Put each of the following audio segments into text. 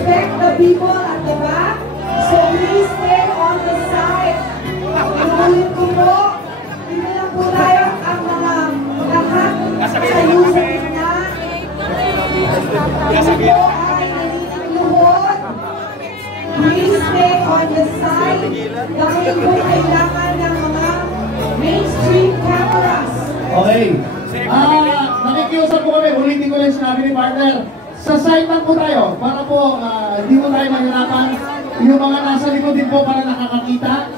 respect the people at the back. So please stay on the side. Inulit ko po, hindi lang po tayo ang mga lahat sa usap na. Ito po ay nalililuhod. Please stay on the side. Dahil po kailangan ng mga mainstream cameras. Okay. Nakikiusap po kami. Ulitin ko lang sinabi ni partner. Sa side lang po tayo para po hindi po tayo mahirapan. Yung mga nasa likod din po para nakakakita.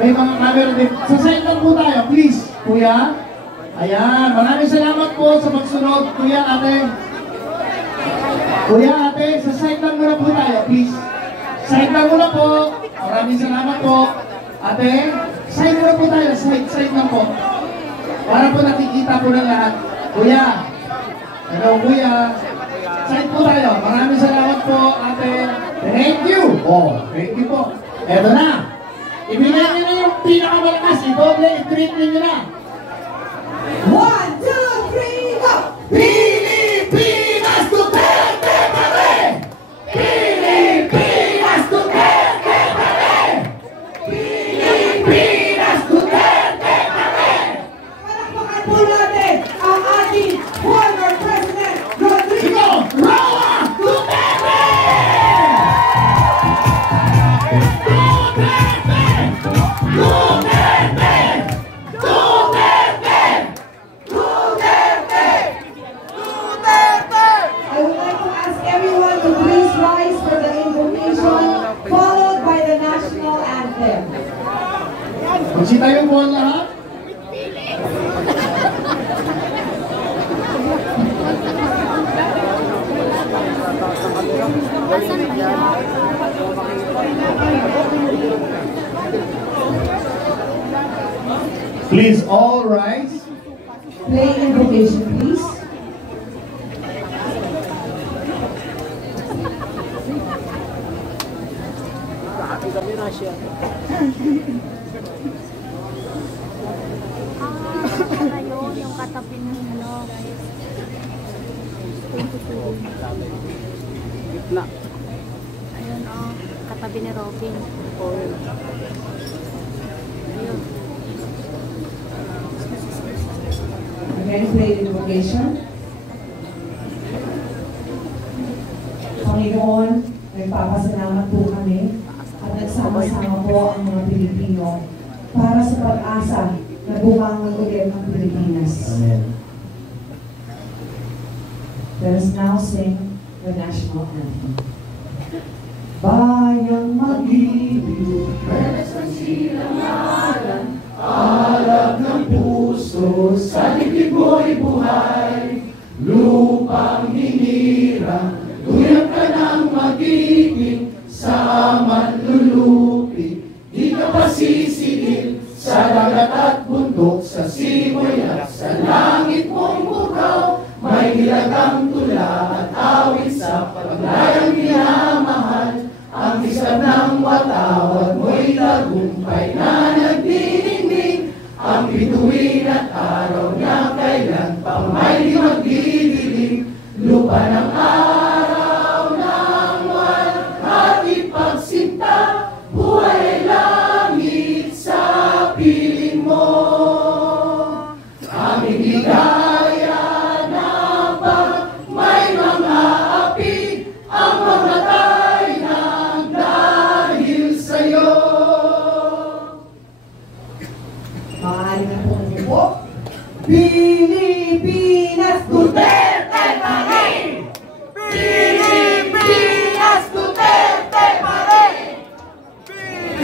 May mga camera din. Sa side lang po tayo. Please, kuya. Ayan. Maraming salamat po sa pagsunod. Kuya, ate. Kuya, ate. Sa side lang muna po tayo. Please. Side lang muna po. Maraming salamat po. Ate, side muna po tayo. Side lang po. Para po nakikita po ng lahat. Kuya. Hello, kuya. Side po tayo. Maraming salamat po, ate. Thank you. Oh, thank you po. Eto na. Ibigay niyo na yung pinakamalakas. I-doble, i-treat niyo na. 1, 2, 3, go! Pilipinas Duterte pa rin! Pilipinas Duterte pa rin! Pilipinas Duterte pa rin! Palakpakan po natin ang ating former President Rodrigo Roa Duterte! Duterte! Duterte! Duterte! Duterte! I would like to ask everyone to please rise for the invocation followed by the national anthem. Magsita yung buwan lahat? Please all rise. Play invocation, please. Yung katabi ninyo. Gitna. Ayun katabi ni Robin. Ayun. Again, play invocation. Panginoon, nagpapasalamat po kami at nagsama-sama po ang mga Pilipino para sa pag-asa na bumangon ulit ng Pilipinas. Amen. Let us now sing the national anthem. Bayang mag-ibig, Meron ang silangalan, alab ng puso, sa dibdib mo'y buhay, lupang hinirang, tuyang ka ng mag-ibig, sa aman lulupi, di ka pa sisigil, sa dagat at bundok, sa simoy at sa langit mong bukaw, may nilagang tula at awit sa paglayang minamahal, ang isap ng watawat mo'y tagumpay na nagdiningning, ang bituin at araw niya kailan pa may di magdidilim, lupa ng araw ng walhati pagsinta, buhay langit sa piling mo. Aming higaya na pag may mga api, ang mamatay ng dahil sa'yo. maaari na po ang po. Pilipinas Duterte pa rin! Pilipinas Duterte pa rin!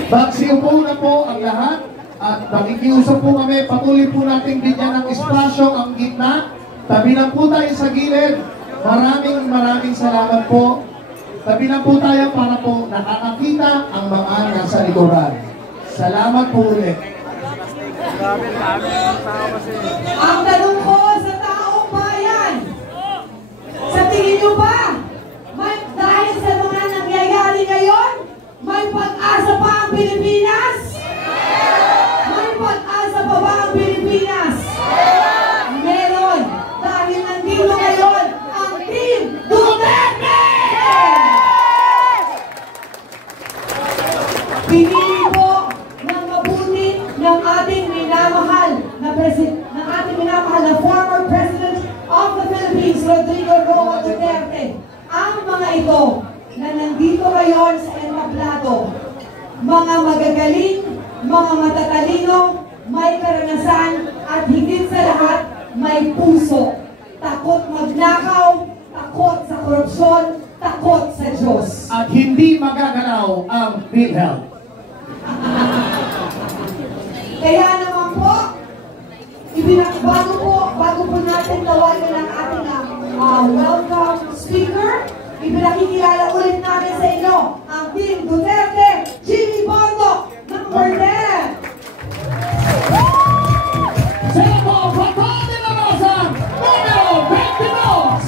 Magsiupo na po ang lahat at nakikiusap po kami, patuloy po natin bigyan ng espasyo ang gitna. Tabi na po tayo sa gilid. Maraming salamat po. Tabi na po tayo para po nakakakita ang mga nasa likuran. Salamat po ulit. Ang tanong ko sa taong bayan, sa tingin nyo ba, dahil sa mga nangyayari ngayon, may pag-asa pa ang Pilipinas? May pag-asa pa ba ang Pilipinas? Meron! Dahil nandito ngayon ang Team Duterte! Pinili po ng mabuti ng ating minamahal na former President of the Philippines, Rodrigo Roa Duterte. Ang mga ito na nandito ngayon sa entablado, mga magagaling, mga matatalino, may karanasan, at higit sa lahat, may puso. Takot magnakaw, takot sa korupsyon, takot sa Diyos. At hindi magagalaw ang PhilHealth. Kaya naman po, bago po natin tawagin ang ating welcome speaker, ipinakikilala ulit natin sa inyo ang Team Duterte, Jimmy Bondoc, number 10. Senator Patrón de la Rosa, número 22.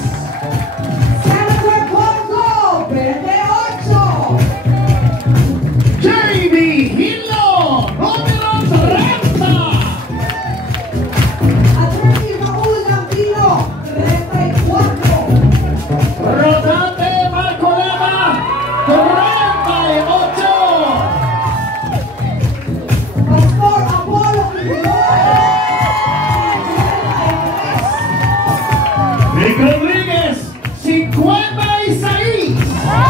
Senator Bongo, 28. JB Hilo, número 30. Attorney Raul Lampino, 34. Rodante Marcolema, 38. Pastor Apollo Quirón, 33. Rick Rodriguez, 56. At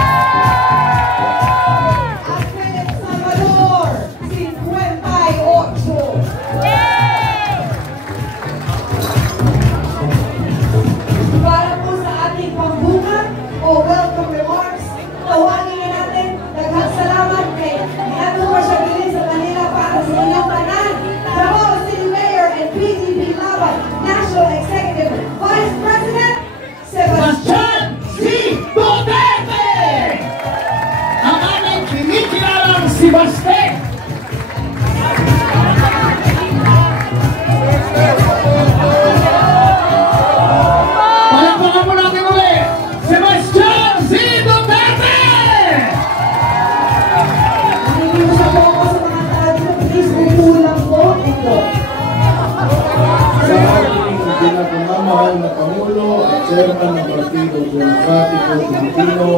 Philip Salvador, 58. Para po sa ating pambungat o welcome remarks, tawagin na natin, daghang salamat kay Senator Marshall sa Manila para sa inyong tanan. Davao City Mayor and PGP Laban National Executive Vice President, Sebastian C. Duterte! Ang aming kinikilalang si Baste! Palakpakan mo natin ulit! Sebastian C. Duterte! Nangingiusap po ako sa mga tayo, please umulang po ito. Sa ating pinakamamahal na Pangulo at Chairman ng Partido Demokratiko Pilipino,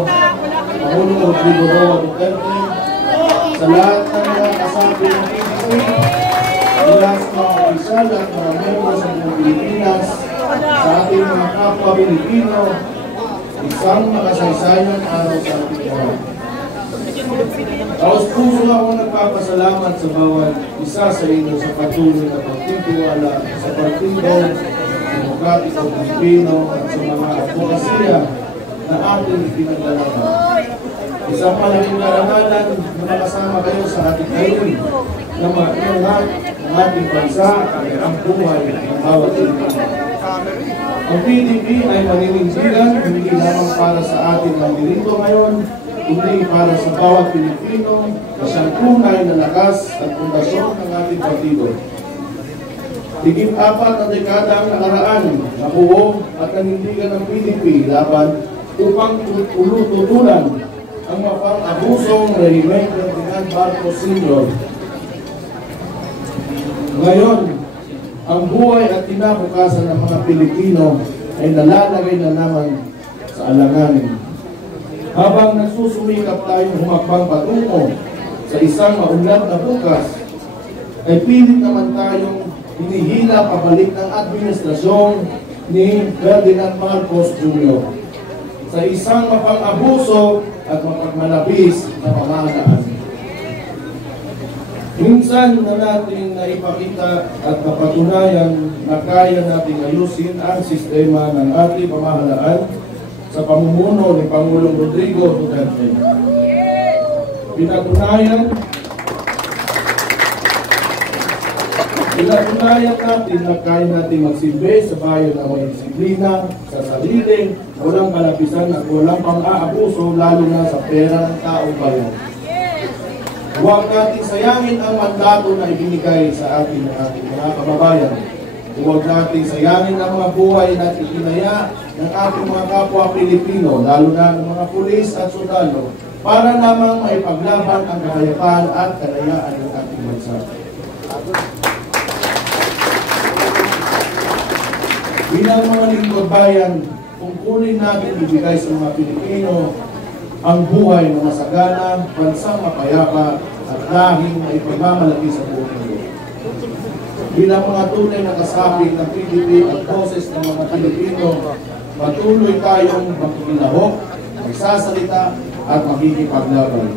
Pangulo Rodrigo Roa Duterte, sa lahat ng mga kasabi ng PDP, mula sa mga opisyal at mga membro sa buong Pilipinas, sa ating mga kapwa Pilipino, isang makasaysayang araw sa ating lahat. Taos puso ako nagpapasalamat sa bawat isa sa inyo sa patuloy na pagtitiwala sa Partido Demokratiko Pilipino at sa mga advokasya na ating pinagdalaman. Isang malaking karangalan na makasama kayo sa ating ngayon na makiangat ng ating bansa at ang buhay ng bawat Pilipino. Ang PDP ay maninindigan hindi lamang para sa ating mandirito ngayon, kundi para sa bawat Pilipino na siyang tunay na lakas at pundasyon ng ating partido. Higit 4 na dekada ang nakaraan, nabuo at nanindigan ng PDP laban upang tutulan ang mapang-abusong rehimen ng Ferdinand Marcos Sr. Ngayon, ang buhay at kinabukasan ng mga Pilipino ay nalalagay na naman sa alanganin. Habang nagsusumikap tayong humakbang patungo sa isang maunlad na bukas, ay pilit naman tayong hinihila pabalik ng administrasyon ni Ferdinand Marcos Jr. sa isang mapang-abuso at mapagmalabis na pamahalaan. Minsan na natin naipakita at napatunayan na kaya nating ayusin ang sistema ng ating pamahalaan sa pamumuno ni Pangulong Rodrigo Duterte. Pinatunayan natin na kaya natin magsilbi sa bayan na may disiplina, sa sarili, walang kalapisan at walang pang-aabuso lalo na sa pera ng taong bayan. Huwag natin sayangin ang mandato na ibinigay sa ating mga kababayan. Huwag natin sayangin ang mga buhay na itinaya ng ating mga kapwa Pilipino, lalo na ng mga pulis at sundalo, para lamang maipaglaban ang kapayapaan at kalayaan ng ating bansa. Bilang mga lingkod bayan, tungkulin natin ibigay sa mga Pilipino ang buhay na masagana, bansang mapayapa, at lahing may pagmamalaki sa buong mundo. Bilang mga tunay na kasapi ng PDP at boses ng mga Pilipino, patuloy tayong makikilahok, magsasalita at makikipaglaban.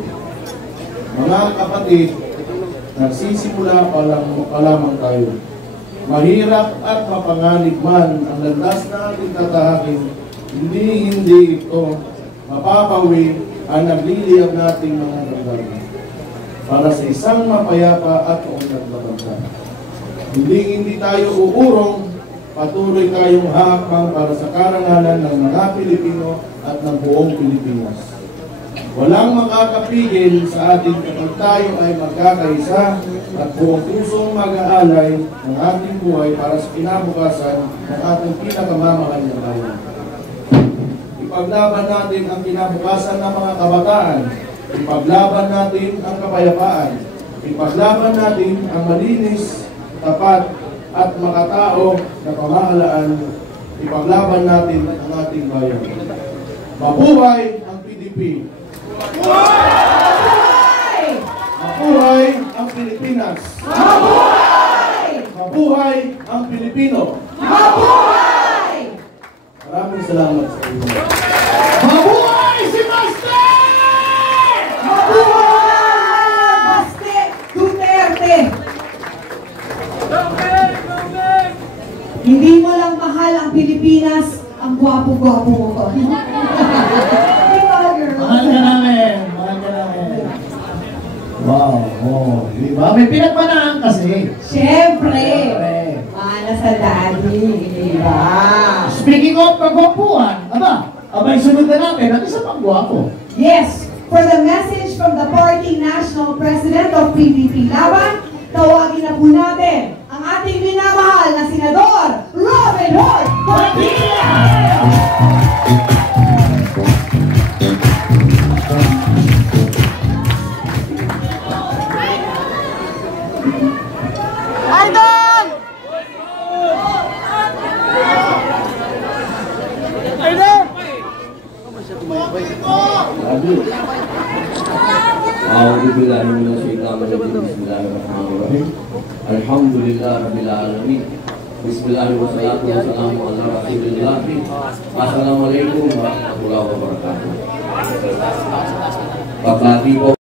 Mga kapatid, nagsisimula pa lamang tayo. Mahirap at mapanganib man ang landas na ating tatahakin, hindi ito mapapawi ang nagliliyab nating mga damdamin para sa isang mapayapa at unang bansa. Hindi tayo uurong, patuloy tayong hakbang para sa karangalan ng mga Pilipino at ng buong Pilipinas. Walang makakapigil sa atin kapag tayo ay magkakaisa at buong pusong mag-aalay ng ating buhay para sa kinabukasan ng ating pinakamamahal na bayan. Ipaglaban natin ang kinabukasan ng mga kabataan. Ipaglaban natin ang kapayapaan. Ipaglaban natin ang malinis, tapat at makatao na pamahalaan. Ipaglaban natin ang ating bayan. Mabuhay ang PDP! Mabuhay! Mabuhay ang Pilipinas! Mabuhay! Mabuhay ang Pilipino! Mabuhay! Maraming salamat sa inyo. Mabuhay si Master! Mabuhay! Baste Duterte! Hindi mo lang mahal ang Pilipinas, ang gwapo-gwapo mo ko. Mahal ka namin. Mahal ka namin. Wow. Oh, diba? May pinagmanaan kasi. Siyempre! Mana sa daddy, diba? Speaking of pagwapuan, abay sunod na natin ang isa pang gwapo. Yes! For the message from the party national president of PDP Laban, tawagin na po natin ang ating minamahal na senador, Robin Hood Padilla! Aldon! Bismillahirrahmanirrahim. Alhamdulillah rabbil alamin. Bismillahirrahmanirrahim. Assalamualaikum warahmatullahi wabarakatuh. Bapak Ibu